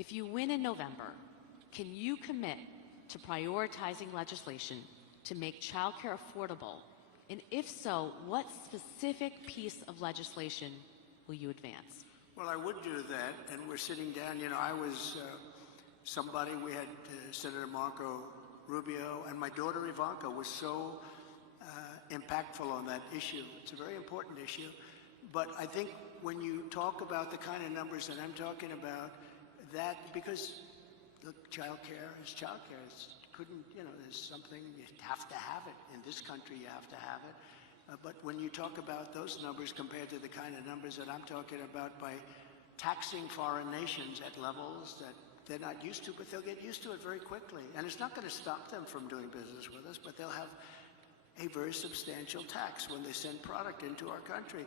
If you win in November, can you commit to prioritizing legislation to make childcare affordable? And if so, what specific piece of legislation will you advance? Well, I would do that, and we're sitting down. You know, I was somebody, we had Senator Marco Rubio, and my daughter Ivanka was so impactful on that issue. It's a very important issue. But I think when you talk about the kind of numbers that I'm talking about, that, because look, childcare is childcare. There's something, you have to have it. In this country, you have to have it. But when you talk about those numbers compared to the kind of numbers that I'm talking about by taxing foreign nations at levels that they're not used to, but they'll get used to it very quickly. And it's not going to stop them from doing business with us, but they'll have a very substantial tax when they send product into our country.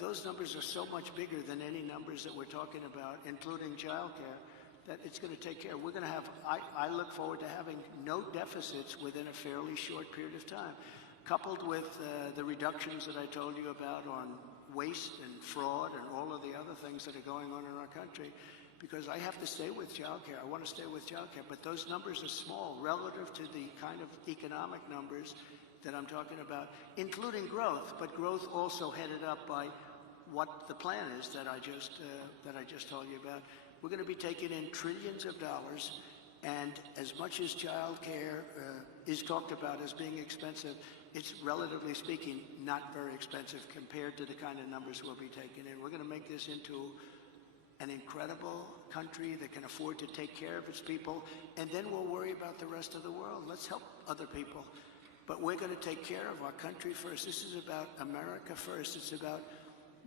Those numbers are so much bigger than any numbers that we're talking about, including childcare, that it's going to take care. We're going to have, I look forward to having no deficits within a fairly short period of time, coupled with the reductions that I told you about on waste and fraud and all of the other things that are going on in our country. Because I have to stay with childcare. I want to stay with childcare, but those numbers are small relative to the kind of economic numbers that I'm talking about, including growth, but growth also headed up by what the plan is that I just told you about. We're going to be taking in trillions of dollars, and as much as child care is talked about as being expensive, it's relatively speaking not very expensive compared to the kind of numbers we'll be taking in. We're going to make this into an incredible country that can afford to take care of its people, and then we'll worry about the rest of the world. Let's help other people. But we're going to take care of our country first. This is about America first. It's about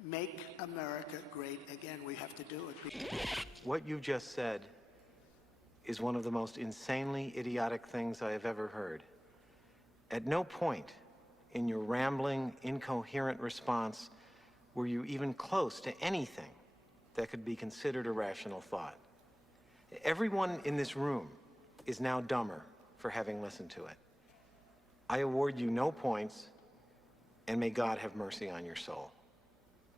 make America great again. We have to do it. What you just said is one of the most insanely idiotic things I have ever heard. At no point in your rambling, incoherent response were you even close to anything that could be considered a rational thought. Everyone in this room is now dumber for having listened to it. I award you no points, and may God have mercy on your soul.